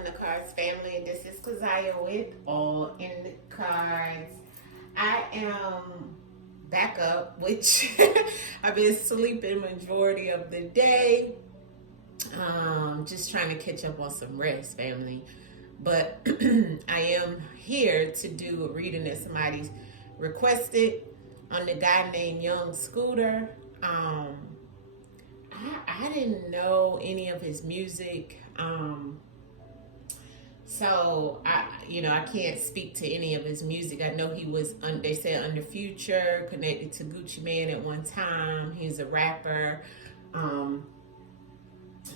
AllnDaKards family, and this is Kazaya with All in the Cards. I am back up, which I've been sleeping majority of the day. Just trying to catch up on some rest, family. But I am here to do a reading that somebody's requested on the guy named Young Scooter. I didn't know any of his music. So I can't speak to any of his music. I know he was, they said under Future, connected to Gucci Mane at one time. He's a rapper. And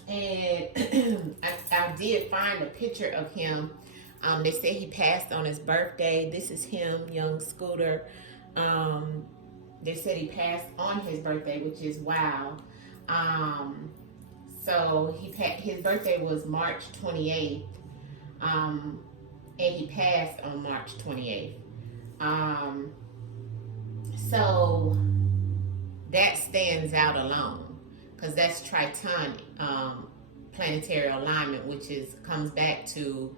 I did find a picture of him. They said he passed on his birthday. This is him, Young Scooter. They said he passed on his birthday, which is wow. So his birthday was March 28th. And he passed on March 28th. So that stands out alone, because that's Tritonic planetary alignment, which comes back to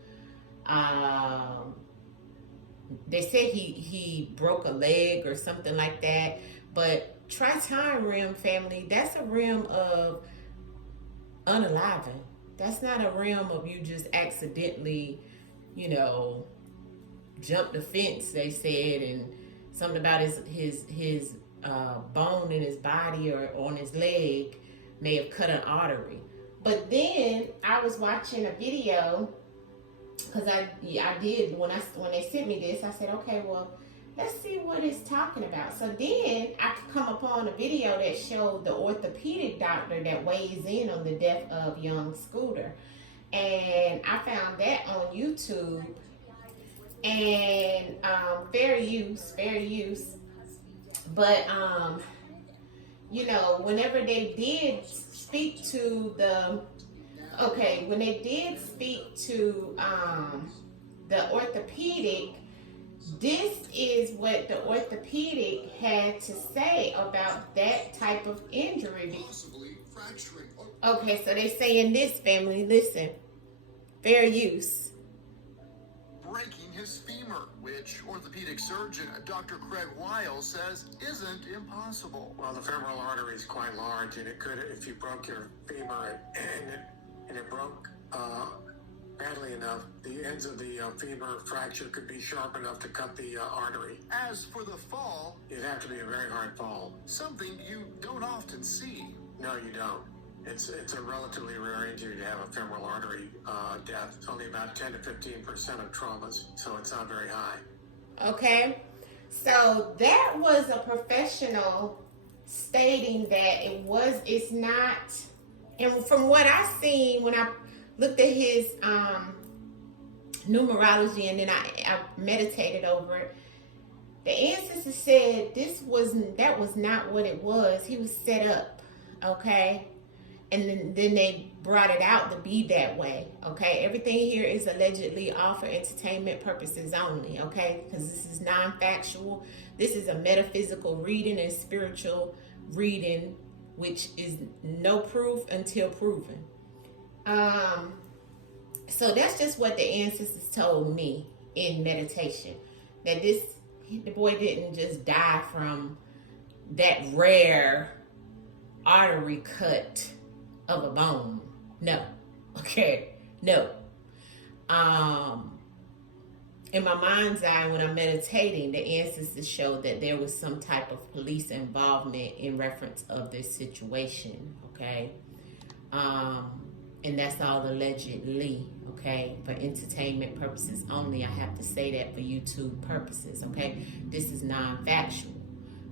they said he broke a leg or something like that. But Triton rim, family, that's a rim of unaliving. That's not a realm of you just accidentally, jumped the fence, they said, and something about his bone in his body or on his leg may have cut an artery. But then I was watching a video, because I did, when they sent me this, I said, okay, well, let's see what it's talking about. So then I could come upon a video that showed the orthopedic doctor that weighs in on the death of Young Scooter. And I found that on YouTube. And fair use. But, whenever they did speak to the orthopedic, this is what the orthopedic had to say about that type of injury. Possibly fracturing. Okay, so they say in this family, listen, fair use. Breaking his femur, which orthopedic surgeon Dr. Craig Weil says isn't impossible. Well, the femoral artery is quite large, and it could, if you broke your femur and it broke badly enough, the ends of the femur fracture could be sharp enough to cut the artery. As for the fall, It'd have to be a very hard fall. something you don't often see. No, you don't. It's a relatively rare injury to have a femoral artery death. It's only about 10 to 15% of traumas, so it's not very high. Okay, so that was a professional stating that it's not, and from what I seen when I looked at his numerology, and then I meditated over it, the ancestors said that was not what it was. He was set up, okay? And then they brought it out to be that way, okay? Everything here is allegedly all for entertainment purposes only, okay? Because this is non-factual. This is a metaphysical reading and spiritual reading, which is no proof until proven. So that's just what the ancestors told me in meditation. That the boy didn't just die from that rare artery cut of a bone. No. Okay. No. In my mind's eye, when I'm meditating, the ancestors showed that there was some type of police involvement in reference of this situation. Okay. And that's all allegedly, okay, for entertainment purposes only. I have to say that for YouTube purposes, okay? This is non-factual,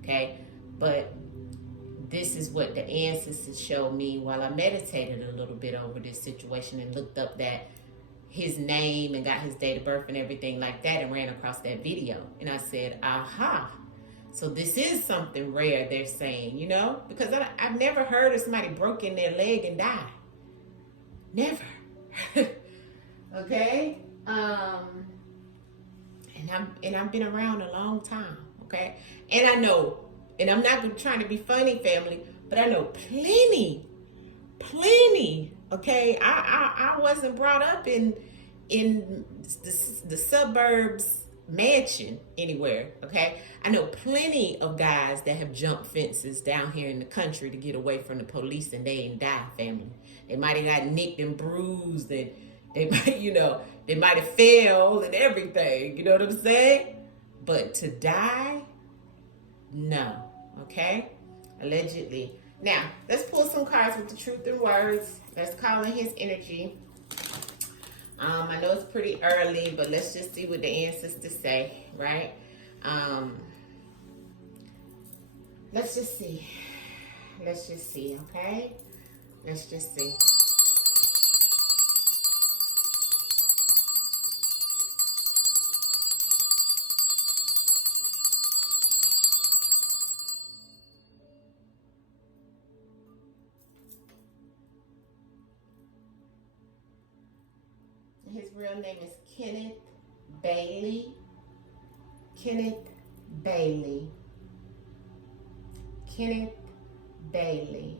okay? But this is what the ancestors showed me while I meditated a little bit over this situation and looked up his name and got his date of birth and everything like that, and ran across that video. And I said, aha. So this is something rare, they're saying, because I've never heard of somebody broken their leg and died. Never. Okay? And I've been around a long time, okay? And I know, and I'm not trying to be funny, family, but I know plenty, okay? I wasn't brought up in in the suburbs mansion anywhere, okay? I know plenty of guys that have jumped fences down here in the country to get away from the police, and they ain't die, family. They might have got nicked and bruised, and they might, they might have failed and everything, you know what I'm saying? But to die, no, okay? Allegedly. Now, let's pull some cards with the truth and words. Let's call in his energy. I know it's pretty early, but let's just see what the ancestors say, right? Let's just see. Let's just see, okay? Let's just see. His real name is Kenneth Bailey. Kenneth Bailey. Kenneth Bailey.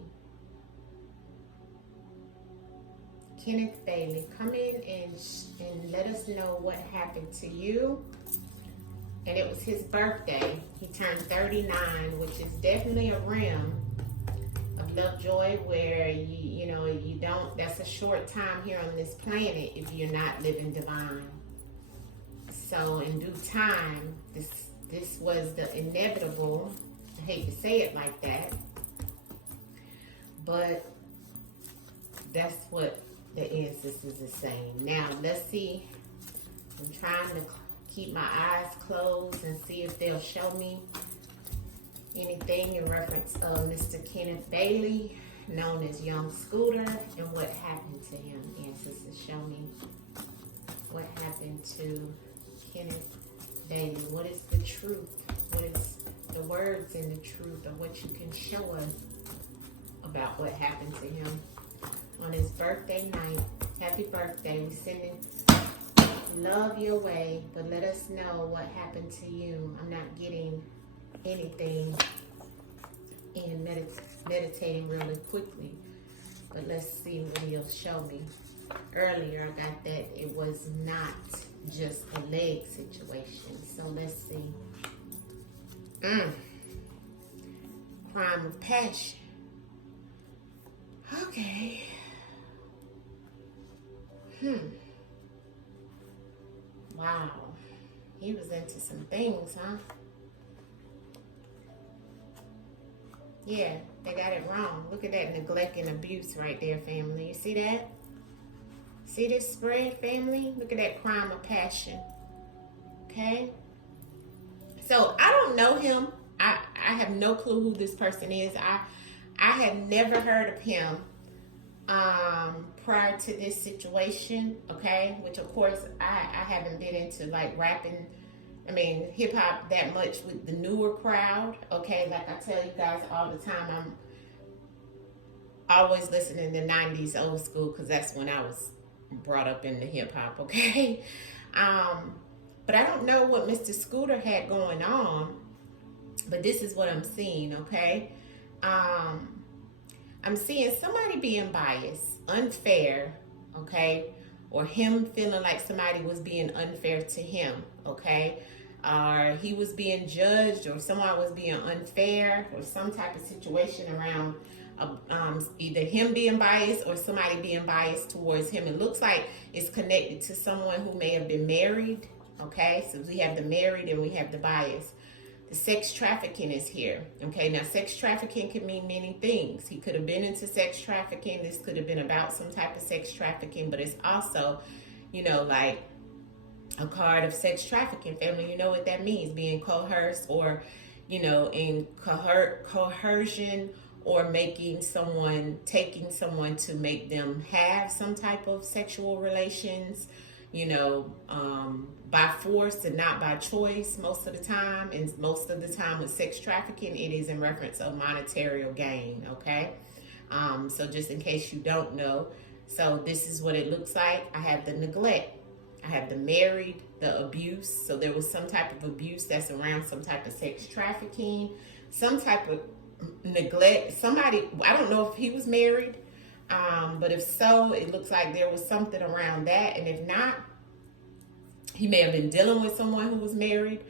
Kenneth Bailey. Come in and let us know what happened to you. And it was his birthday. He turned 39, which is definitely a rim of love, joy, where you don't, that's a short time here on this planet if you're not living divine. So in due time, this was the inevitable. I hate to say it like that, but that's what the ancestors are saying. Now let's see. I'm trying to keep my eyes closed and see if they'll show me anything in reference of Mr. Kenneth Bailey, known as Young Scooter, and what happened to him. Ancestors, show me what happened to Kenneth Bailey. What is the truth? What is the words in the truth, or what you can show us about what happened to him on his birthday night? Happy birthday. We're sending love your way, but let us know what happened to you. I'm not getting anything in meditating really quickly, but let's see what he'll show me. Earlier I got that it was not just a leg situation, so let's see. Crime of passion. Okay. Wow, he was into some things, huh? Yeah, they got it wrong. Look at that neglect and abuse right there, family. You see that? See this spread, family? Look at that crime of passion. Okay? So, I don't know him. I have no clue who this person is. I had never heard of him prior to this situation, okay? Which, of course, I haven't been into, like, rapping, hip hop that much with the newer crowd, okay? Like I tell you guys all the time, I'm always listening to 90s old school because that's when I was brought up into hip hop, okay? But I don't know what Mr. Scooter had going on, but this is what I'm seeing, okay? I'm seeing somebody being biased, unfair, okay? Or him feeling like somebody was being unfair to him, okay? Or he was being judged, or someone was being unfair, or some type of situation around either him being biased or somebody being biased towards him. It looks like it's connected to someone who may have been married, okay? So we have the married and we have the bias. The sex trafficking is here, okay? Now, sex trafficking can mean many things. He could have been into sex trafficking. This could have been about some type of sex trafficking, but it's also, like a card of sex trafficking. Family, you know what that means, being coerced or, in coercion, or taking someone to make them have some type of sexual relations, by force and not by choice most of the time. And most of the time with sex trafficking, it is in reference of monetary gain, okay? So just in case you don't know, so this is what it looks like. I have the neglect. I have the married, the abuse. So there was some type of abuse that's around some type of sex trafficking, some type of neglect. Somebody, I don't know if he was married, but if so, it looks like there was something around that. And if not, He may have been dealing with someone who was married.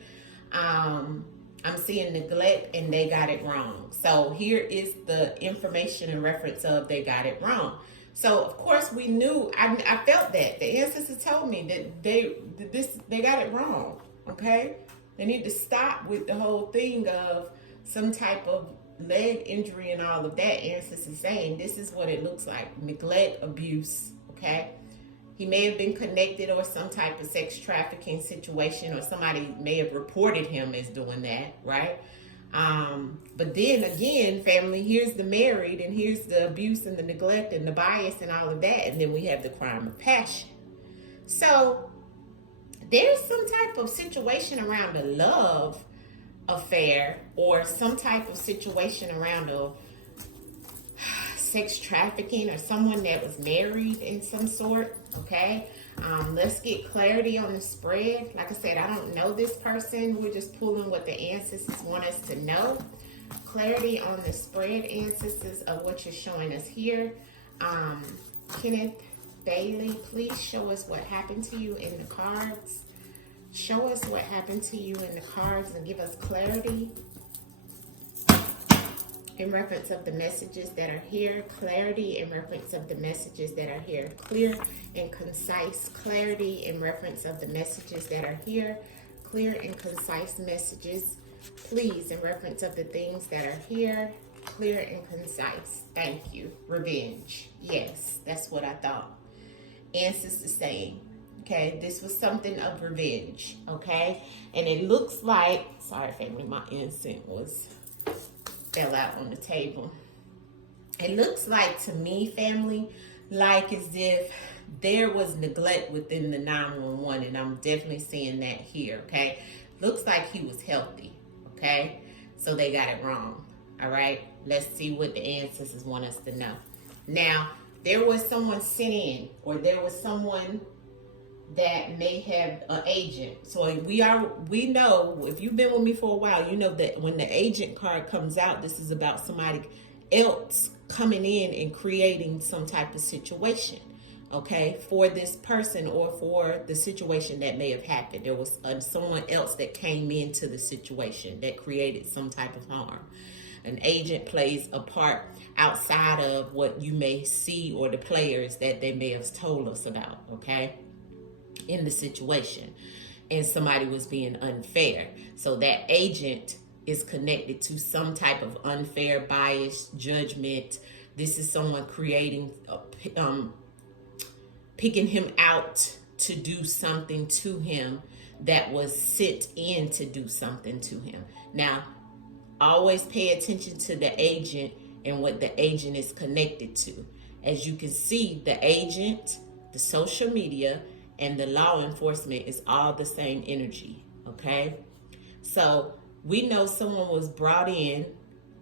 I'm seeing neglect and they got it wrong. So here is the information in reference of they got it wrong. So of course we knew, I felt that. The ancestors told me that they got it wrong, okay? They need to stop with the whole thing of some type of leg injury and all of that. Ancestors saying this is what it looks like, neglect, abuse, okay? He may have been connected or some type of sex trafficking situation, or somebody may have reported him as doing that, right? But then again, family, here's the married and here's the abuse and the neglect and the bias and all of that. And then we have the crime of passion. So there's some type of situation around a love affair or some type of situation around a sex trafficking or someone that was married in some sort, okay? Let's get clarity on the spread. Like I said, I don't know this person. We're just pulling what the ancestors want us to know. Clarity on the spread, ancestors, of what you're showing us here. Kenneth Bailey, please show us what happened to you in the cards. Show us what happened to you in the cards and give us clarity in reference of the messages that are here. Clarity in reference of the messages that are here. Clear and concise clarity in reference of the messages that are here. Clear and concise messages, please, in reference of the things that are here. Clear and concise. Thank you. Revenge. Yes, that's what I thought. Ancestors saying, okay, this was something of revenge, okay? And it looks like, sorry family, my incense fell out on the table. It looks like to me, family, like as if there was neglect within the 911, and I'm definitely seeing that here, okay? Looks like he was healthy, okay? So they got it wrong, all right? Let's see what the ancestors want us to know. Now, there was someone sent in, or there was someone that may have an agent. So we know, if you've been with me for a while, you know that when the agent card comes out, this is about somebody else coming in and creating some type of situation, okay, for this person or for the situation that may have happened. There was someone else that came into the situation that created some type of harm. An agent plays a part outside of what you may see or the players that they may have told us about, okay, in the situation. And somebody was being unfair. So that agent is connected to some type of unfair, bias, judgment. This is someone creating, picking him out to do something to him that was sent in to do something to him. Now, always pay attention to the agent and what the agent is connected to. As you can see, the agent, the social media, and the law enforcement is all the same energy, okay? So we know someone was brought in,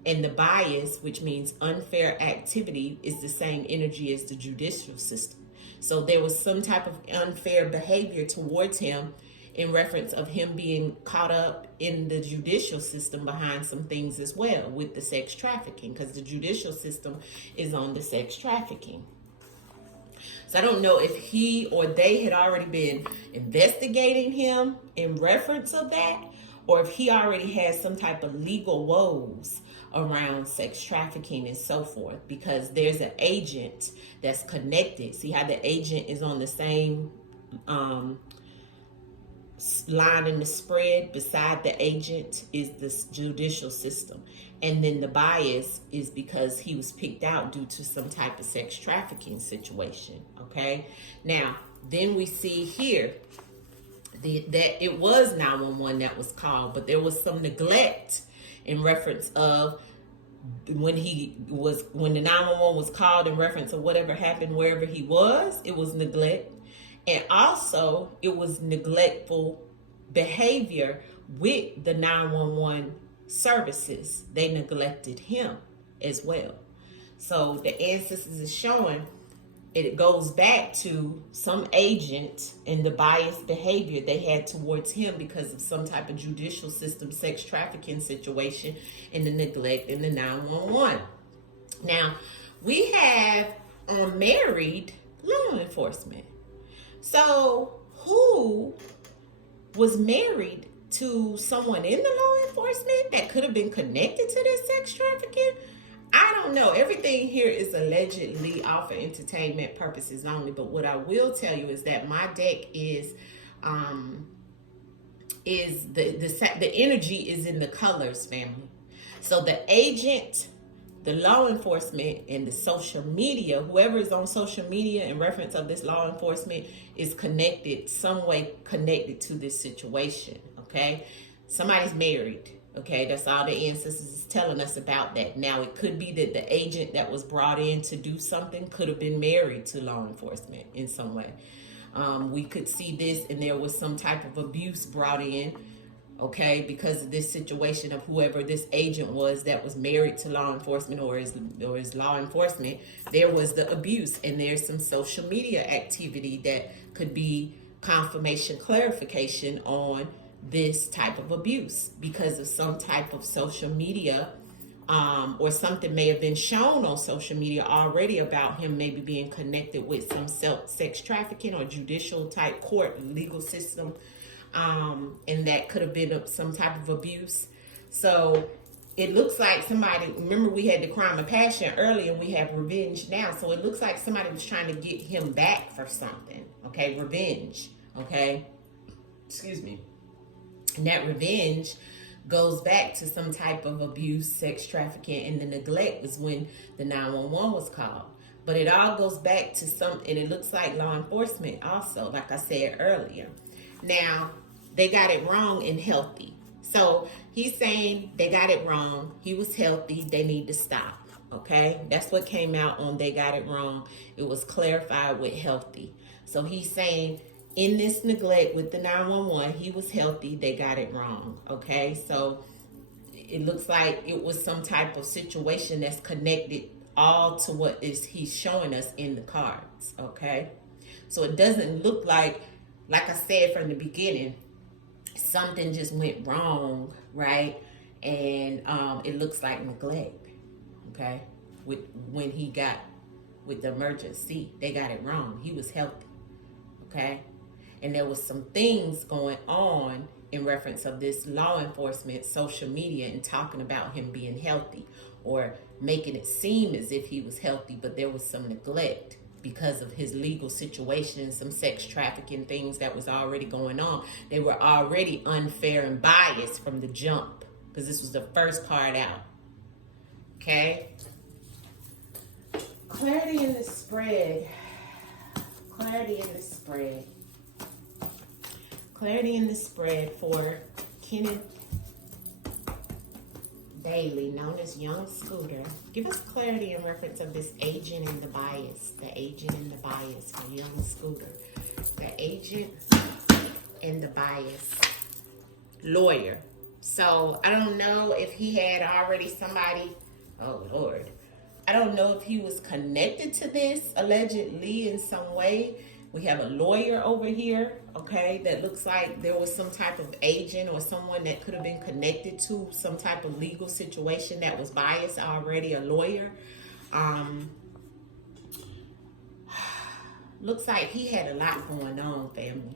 and the bias, which means unfair activity, is the same energy as the judicial system. So there was some type of unfair behavior towards him in reference of him being caught up in the judicial system behind some things as well with the sex trafficking, because the judicial system is on the sex trafficking. So I don't know if he or they had already been investigating him in reference of that, or if he already has some type of legal woes around sex trafficking and so forth, because there's an agent that's connected. See how the agent is on the same line in the spread? Beside the agent is the judicial system. And then the bias is because he was picked out due to some type of sex trafficking situation, okay? Now, then we see here that it was 911 that was called, but there was some neglect in reference of when the 911 was called in reference of whatever happened wherever he was, it was neglect. And also, it was neglectful behavior with the 911 services. They neglected him as well. So the ancestors is showing it goes back to some agent and the biased behavior they had towards him because of some type of judicial system, sex trafficking situation, and the neglect in the 911. Now, we have married law enforcement. So who was married to someone in the law enforcement that could have been connected to this sex trafficking. I don't know. Everything here is allegedly all for entertainment purposes only. But what I will tell you is that my deck is the energy is in the colors, family. So the agent, the law enforcement, and the social media, whoever is on social media in reference of this law enforcement is connected, some way connected to this situation, okay? Somebody's married, okay? That's all the ancestors is telling us about that. Now, it could be that the agent that was brought in to do something could have been married to law enforcement in some way. We could see this, and there was some type of abuse brought in, okay, because of this situation of whoever this agent was that was married to law enforcement or is law enforcement. There was the abuse, and there's some social media activity that could be confirmation, clarification on this type of abuse because of some type of social media, or something may have been shown on social media already about him maybe being connected with some sex trafficking or judicial type court legal system. And that could have been some type of abuse. So it looks like somebody, remember we had the crime of passion earlier and we have revenge now. So it looks like somebody was trying to get him back for something. Okay, revenge. Okay, excuse me. And that revenge goes back to some type of abuse, sex trafficking, and the neglect is when the 911 was called. But it all goes back to some, and it looks like law enforcement also, like I said earlier. Now, they got it wrong and healthy. So he's saying they got it wrong. He was healthy. They need to stop. Okay? That's what came out on they got it wrong. It was clarified with healthy. So he's saying in this neglect with the 911, he was healthy. They got it wrong. Okay? So it looks like it was some type of situation that's connected all to what is he's showing us in the cards. Okay? So it doesn't look like I said from the beginning, something just went wrong, right? And it looks like neglect, okay? When he got with the emergency, they got it wrong. He was healthy, okay? And there was some things going on in reference of this law enforcement, social media, and talking about him being healthy or making it seem as if he was healthy, but there was some neglect because of his legal situation, some sex trafficking things that was already going on. They were already unfair and biased from the jump because this was the first card out. Okay? Clarity in the spread. Clarity in the spread. Clarity in the spread for Kenneth Bailey, known as Young Scooter. Give us clarity in reference of this agent and the bias. The agent and the bias for Young Scooter. The agent and the bias. Lawyer. So I don't know if he had already somebody. Oh Lord. I don't know if he was connected to this allegedly in some way. We have a lawyer over here, okay, that looks like there was some type of agent or someone that could have been connected to some type of legal situation that was biased already, a lawyer. Looks like he had a lot going on, family.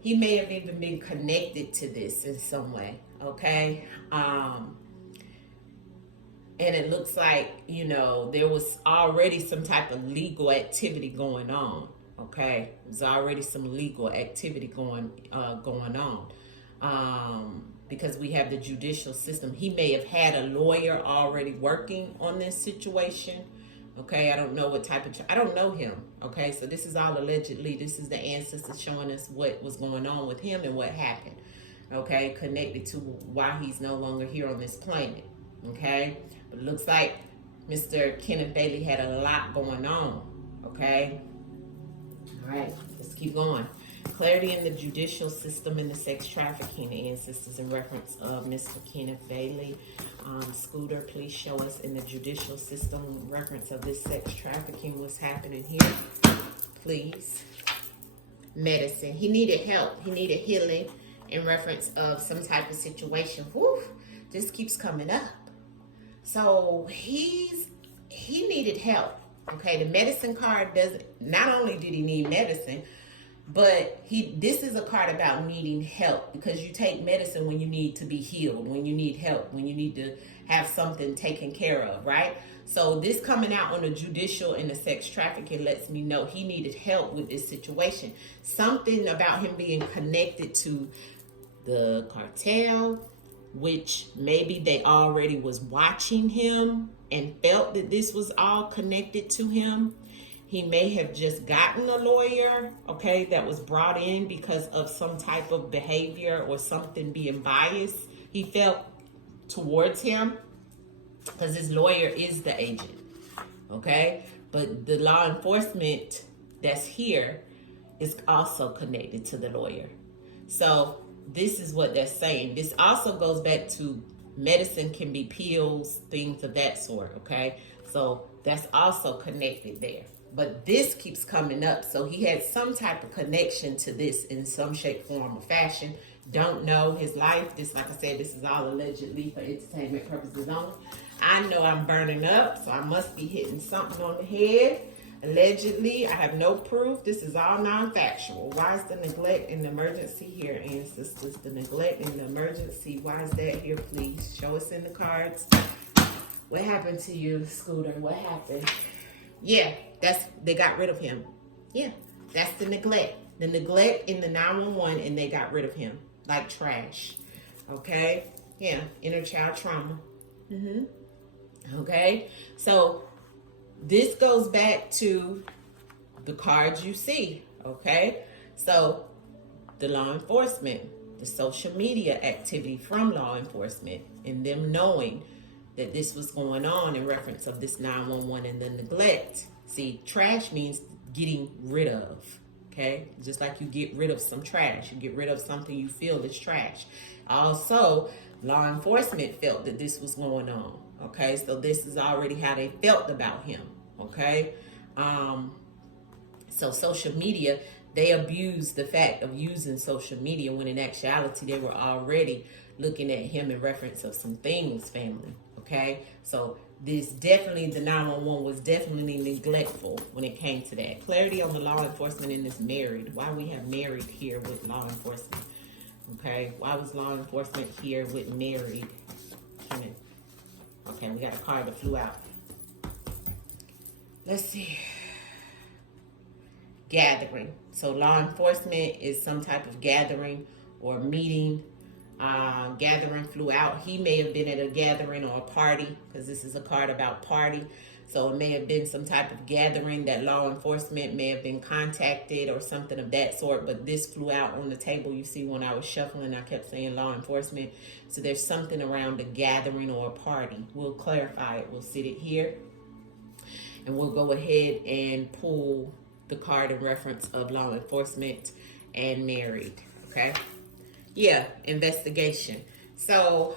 He may have even been connected to this in some way, okay? And it looks like, there was already some type of legal activity going on. Okay, there's already some legal activity going on because we have the judicial system. He may have had a lawyer already working on this situation. Okay, I don't know what type of I don't know him. Okay, so this is all allegedly. This is the ancestors showing us what was going on with him and what happened. Okay, connected to why he's no longer here on this planet. Okay, but it looks like Mr. Kenneth Bailey had a lot going on. Okay. All right, let's keep going. Clarity in the judicial system and the sex trafficking ancestors in reference of Mr. Kenneth Bailey. Scooter, please show us in the judicial system in reference of this sex trafficking, what's happening here, please. Medicine. He needed help. He needed healing in reference of some type of situation. Whew, this keeps coming up. So he needed help. Okay, the medicine card doesn't, not only did he need medicine, But this is a card about needing help, because you take medicine when you need to be healed, when you need help, when you need to have something taken care of, right? So this coming out on the judicial and the sex trafficking lets me know he needed help with this situation. Something about him being connected to the cartel, which maybe they already was watching him and felt that this was all connected to him. He may have just gotten a lawyer, okay, that was brought in because of some type of behavior or something being biased he felt towards him, because his lawyer is the agent, okay? But the law enforcement that's here is also connected to the lawyer. So this is what they're saying. This also goes back to medicine can be pills, things of that sort, okay? So that's also connected there. But this keeps coming up. So he had some type of connection to this in some shape, form, or fashion. Don't know his life. This, like I said, this is all allegedly for entertainment purposes only. I know I'm burning up, so I must be hitting something on the head. Allegedly, I have no proof. This is all non-factual. Why is the neglect and the emergency here, ancestors? The neglect and the emergency, why is that here, please? Show us in the cards. What happened to you, Scooter? What happened? Yeah, they got rid of him. Yeah, that's the neglect. The neglect in the 911, and they got rid of him like trash. Okay? Yeah, inner child trauma. Okay? So this goes back to the cards you see. Okay? So the law enforcement, the social media activity from law enforcement, and them knowing that this was going on in reference of this 911 and the neglect. See, trash means getting rid of, okay? Just like you get rid of some trash. You get rid of something you feel is trash. Also, law enforcement felt that this was going on, okay? So this is already how they felt about him, okay? So social media, they abused the fact of using social media when in actuality they were already looking at him in reference of some things, family. Okay, so this definitely, the 911 was definitely neglectful when it came to that. Clarity on the law enforcement in this married. Why we have married here with law enforcement? Okay, why was law enforcement here with married? Okay, we got a card that flew out. Let's see. Gathering. So law enforcement is some type of gathering or meeting. Gathering flew out. He may have been at a gathering or a party, because this is a card about party. So it may have been some type of gathering that law enforcement may have been contacted or something of that sort. But this flew out on the table. You see, when I was shuffling, I kept saying law enforcement. So there's something around a gathering or a party. We'll clarify it. We'll sit it here. And we'll go ahead and pull the card in reference of law enforcement and married. Okay? Yeah, investigation. So,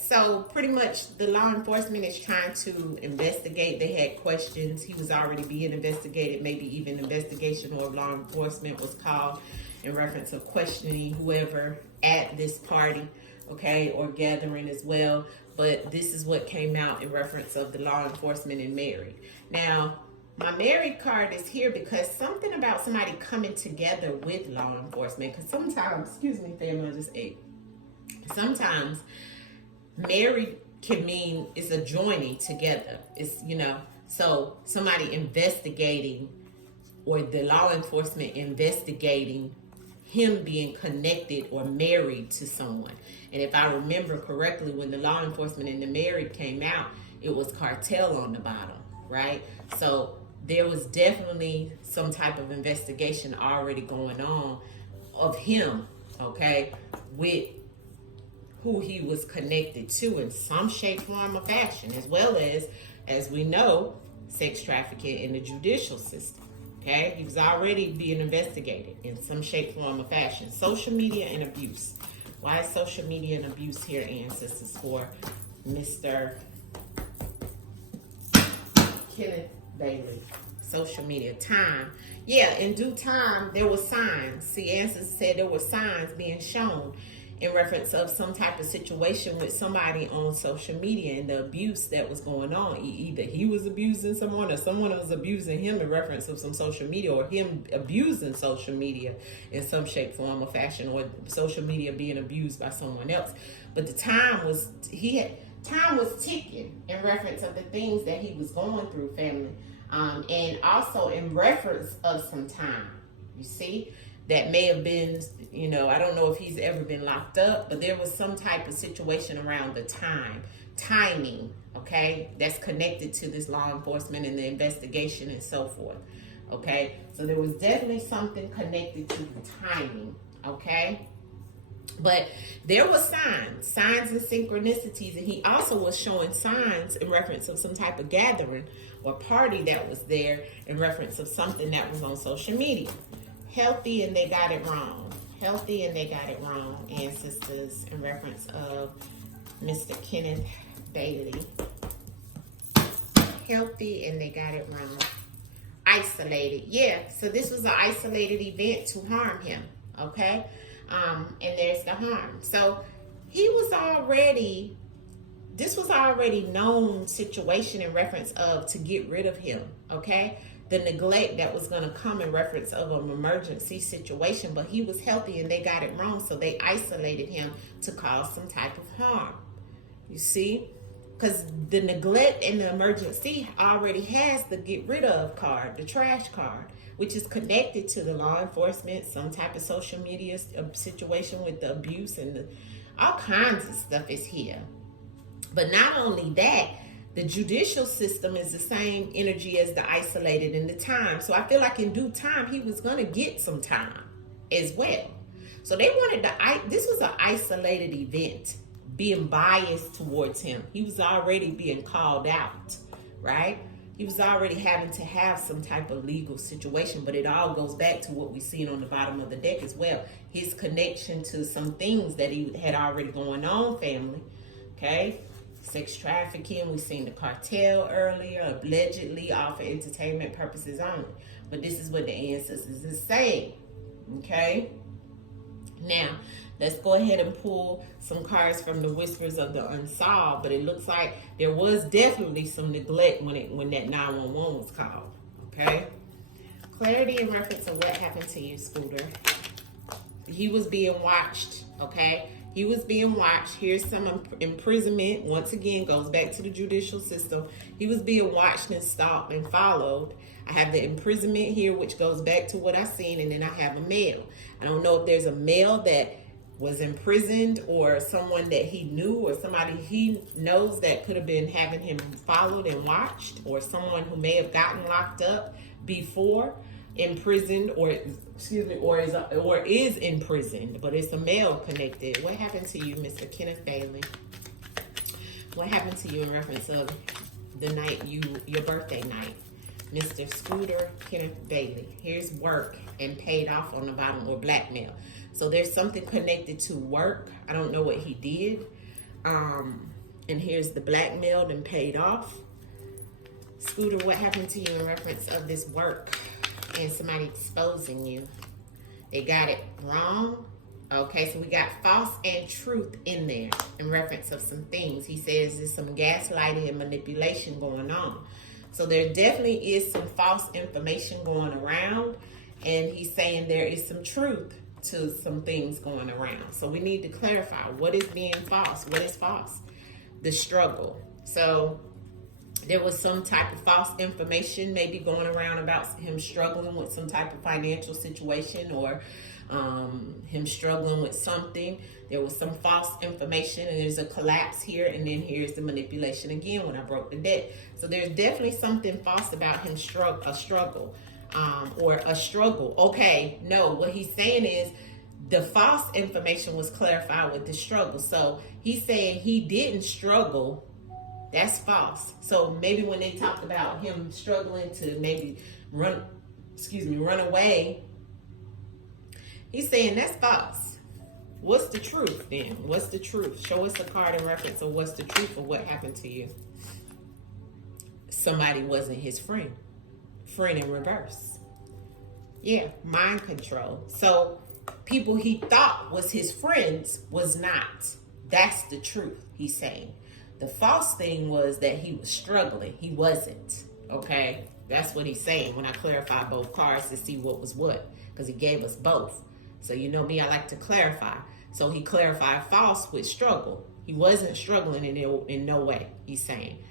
so pretty much the law enforcement is trying to investigate. They had questions. He was already being investigated. Maybe even investigation or law enforcement was called in reference of questioning whoever at this party, okay, or gathering as well. But this is what came out in reference of the law enforcement and married. Now, my married card is here because something about somebody coming together with law enforcement. Because sometimes, excuse me, family, I just ate. Sometimes married can mean it's a joining together. It's, so somebody investigating or the law enforcement investigating him being connected or married to someone. And if I remember correctly, when the law enforcement and the married came out, it was cartel on the bottom, right? So there was definitely some type of investigation already going on of him, okay, with who he was connected to in some shape, form, or fashion, as we know, sex trafficking in the judicial system, okay? He was already being investigated in some shape, form, or fashion. Social media and abuse. Why is social media and abuse here, ancestors, for Mr. Kenneth Bailey? Social media. Time. Yeah, in due time, there were signs. See, ancestors said there were signs being shown in reference of some type of situation with somebody on social media and the abuse that was going on. Either he was abusing someone or someone was abusing him in reference of some social media, or him abusing social media in some shape, form, or fashion, or social media being abused by someone else. But the time was ticking in reference of the things that he was going through, family, and also in reference of some time. You see, that may have been, I don't know if he's ever been locked up, but there was some type of situation around the timing, okay, that's connected to this law enforcement and the investigation and so forth, okay? So there was definitely something connected to the timing, okay? But there were signs and synchronicities, and he also was showing signs in reference of some type of gathering or party that was there in reference of something that was on social media. Healthy and they got it wrong. Healthy and they got it wrong, ancestors, in reference of Mr. Kenneth Bailey. Healthy and they got it wrong. Isolated. Yeah, so this was an isolated event to harm him, okay? And there's the harm. So this was already known situation in reference of to get rid of him, okay? The neglect that was going to come in reference of an emergency situation, but he was healthy and they got it wrong, so they isolated him to cause some type of harm. You see? Because the neglect and the emergency already has the get rid of card, the trash card, which is connected to the law enforcement, some type of social media situation with the abuse and all kinds of stuff is here. But not only that, the judicial system is the same energy as the isolated in the time. So I feel like in due time, he was going to get some time as well. So they wanted this was an isolated event, being biased towards him. He was already being called out, right? He was already having to have some type of legal situation, but it all goes back to what we've seen on the bottom of the deck as well. His connection to some things that he had already going on, family, okay? Sex trafficking, we've seen the cartel earlier, allegedly all for entertainment purposes only. But this is what the ancestors is saying, okay? Now, let's go ahead and pull some cards from the Whispers of the Unsolved, but it looks like there was definitely some neglect when that 911 was called, okay? Clarity in reference to what happened to you, Scooter. He was being watched, okay? He was being watched. Here's some imprisonment. Once again, goes back to the judicial system. He was being watched and stalked and followed. I have the imprisonment here, which goes back to what I seen, and then I have a male. I don't know if there's a male that was imprisoned or someone that he knew or somebody he knows that could have been having him followed and watched, or someone who may have gotten locked up before, imprisoned, or is imprisoned, but it's a male connected. What happened to you, Mr. Kenneth Bailey? What happened to you in reference of the night your birthday night, Mr. Scooter Kenneth Bailey? Here's work and paid off on the bottom, or blackmail. So there's something connected to work. I don't know what he did. And here's the blackmailed and paid off. Scooter, what happened to you in reference of this work and somebody exposing you? They got it wrong. Okay, so we got false and truth in there in reference of some things. He says there's some gaslighting and manipulation going on. So there definitely is some false information going around, and he's saying there is some truth to some things going around. So we need to clarify what is being false. What is false? The struggle. So there was some type of false information maybe going around about him struggling with some type of financial situation, or him struggling with something. There was some false information, and there's a collapse here, and then here's the manipulation again when I broke the deck. So there's definitely something false about him a struggle. Okay, no, what he's saying is the false information was clarified with the struggle. So he's saying he didn't struggle. That's false. So maybe when they talked about him struggling to maybe run away, he's saying that's false. What's the truth then? What's the truth? Show us a card in reference of what's the truth of what happened to you. Somebody wasn't his friend. Friend in reverse. Yeah, mind control. So people he thought was his friends was not. That's the truth, he's saying. The false thing was that he was struggling. He wasn't. Okay? That's what he's saying when I clarify both cards to see what was what. Because he gave us both. So you know me, I like to clarify. So he clarified false with struggle. He wasn't struggling in no way, he's saying.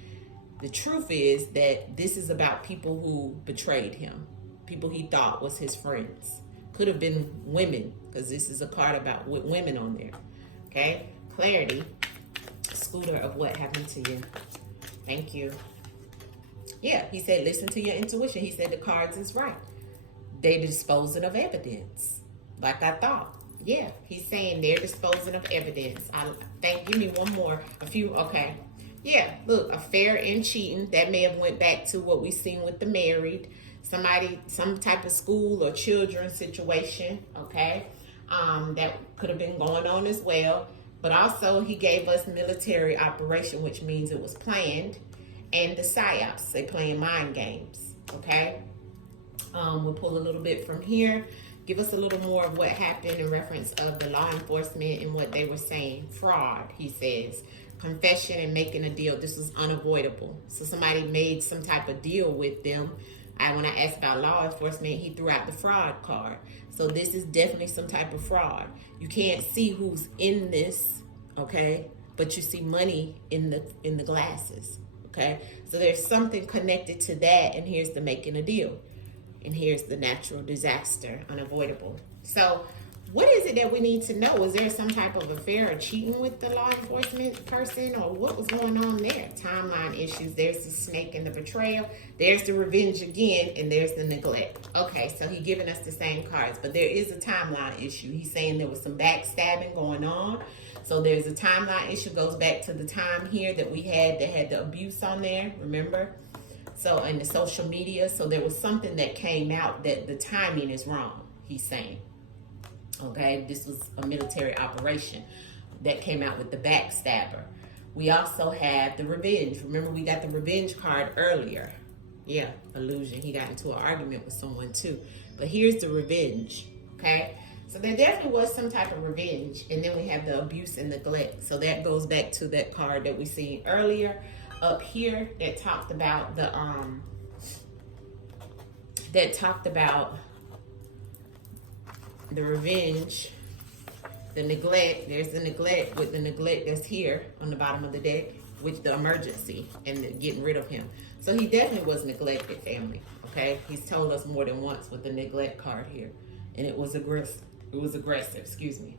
The truth is that this is about people who betrayed him. People he thought was his friends. Could have been women, because this is a card about with women on there. Okay? Clarity. Scooter of what happened to you. Thank you. Yeah, he said, listen to your intuition. He said the cards is right. They're disposing of evidence. Like I thought. Yeah, he's saying they're disposing of evidence. Give me one more. A few, okay. Yeah, look, affair and cheating. That may have went back to what we seen with the married. Somebody, some type of school or children situation, okay? That could have been going on as well. But also, he gave us military operation, which means it was planned. And the psyops, they playing mind games, okay? We'll pull a little bit from here. Give us a little more of what happened in reference of the law enforcement and what they were saying. Fraud, he says. Confession and making a deal. This was unavoidable. So somebody made some type of deal with them. When I asked about law enforcement, he threw out the fraud card. So this is definitely some type of fraud. You can't see who's in this, okay? But you see money in the glasses, okay? So there's something connected to that, and here's the making a deal. And here's the natural disaster, unavoidable. So what is it that we need to know? Was there some type of affair or cheating with the law enforcement person, or what was going on there? Timeline issues. There's the snake and the betrayal. There's the revenge again, and there's the neglect. Okay, so he's giving us the same cards, but there is a timeline issue. He's saying there was some backstabbing going on. So there's a timeline issue, goes back to the time here that we had that had the abuse on there, remember? So in the social media, so there was something that came out that the timing is wrong, he's saying. Okay, this was a military operation that came out with the backstabber. We also have the revenge. Remember, we got the revenge card earlier. Yeah, illusion. He got into an argument with someone too. But here's the revenge, okay? So there definitely was some type of revenge. And then we have the abuse and neglect. So that goes back to that card that we seen earlier up here that talked about the the revenge, the neglect. There's the neglect with the neglect that's here on the bottom of the deck with the emergency and the getting rid of him. So he definitely was neglected, family. Okay, he's told us more than once with the neglect card here, and it was aggressive. It was aggressive. Excuse me.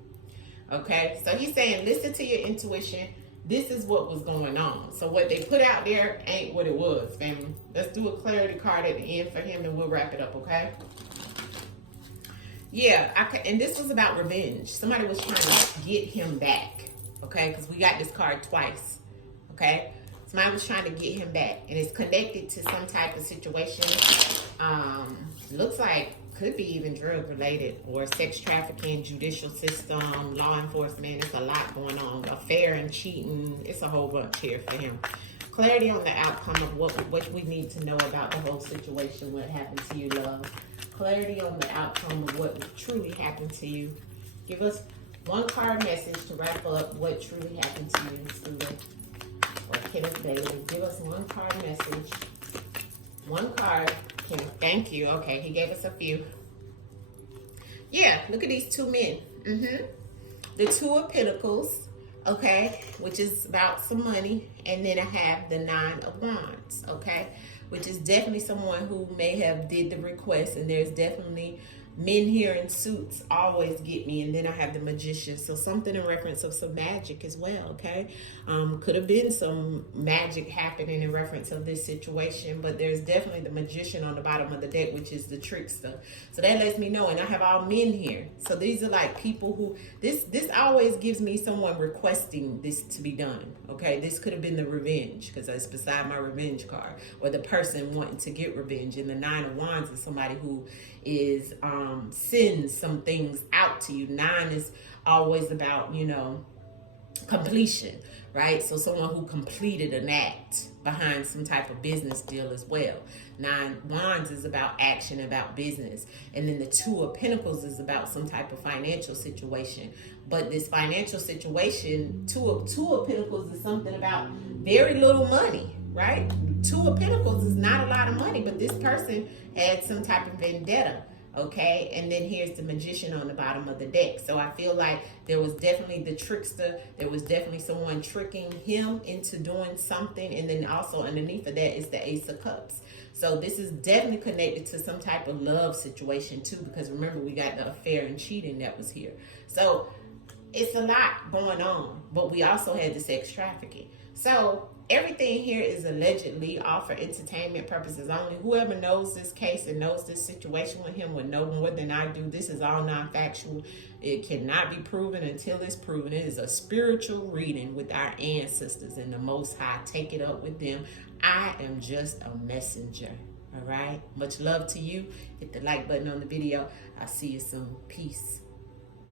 Okay, so he's saying listen to your intuition. This is what was going on. So what they put out there ain't what it was, family. Let's do a clarity card at the end for him, and we'll wrap it up. Okay. Yeah, and this was about revenge. Somebody was trying to get him back, okay? Because we got this card twice, okay? Somebody was trying to get him back, and it's connected to some type of situation. Looks like could be even drug related or sex trafficking, judicial system, law enforcement. It's a lot going on. Affair and cheating. It's a whole bunch here for him. Clarity on the outcome of what we need to know about the whole situation, what happened to you, love. Clarity on the outcome of what truly happened to you. Give us one card message to wrap up what truly happened to you, student. Or Kenneth Bailey. Give us one card message. One card. Thank you. Okay, he gave us a few. Yeah, look at these two men. The Two of Pentacles, okay, which is about some money. And then I have the Nine of Wands, okay, which is definitely someone who may have did the request. And there's definitely men here in suits always get me. And then I have the Magician. So something in reference of some magic as well, okay? Could have been some magic happening in reference of this situation. But there's definitely the Magician on the bottom of the deck, which is the trickster. So that lets me know. And I have all men here. So these are like people who... This always gives me someone requesting this to be done, okay? This could have been the revenge, because it's beside my revenge card. Or the person wanting to get revenge. And the Nine of Wands is somebody who is... sends some things out to you. Nine is always about, you know, completion, right? So someone who completed an act behind some type of business deal as well. 9 Wands is about action, about business. And then the 2 of Pentacles is about some type of financial situation. But this financial situation, two of Pentacles is something about very little money, right? 2 of Pentacles is not a lot of money, but this person had some type of vendetta. Okay, and then here's the Magician on the bottom of the deck. So I feel like there was definitely the trickster. There was definitely someone tricking him into doing something. And then also underneath of that is the Ace of Cups. So this is definitely connected to some type of love situation too, because remember we got the affair and cheating that was here. So it's a lot going on, but we also had the sex trafficking. So everything here is allegedly all for entertainment purposes only. Whoever knows this case and knows this situation with him will know more than I do. This is all non-factual. It cannot be proven until it's proven. It is a spiritual reading with our ancestors and the Most High. Take it up with them. I am just a messenger. All right? Much love to you. Hit the like button on the video. I'll see you soon. Peace.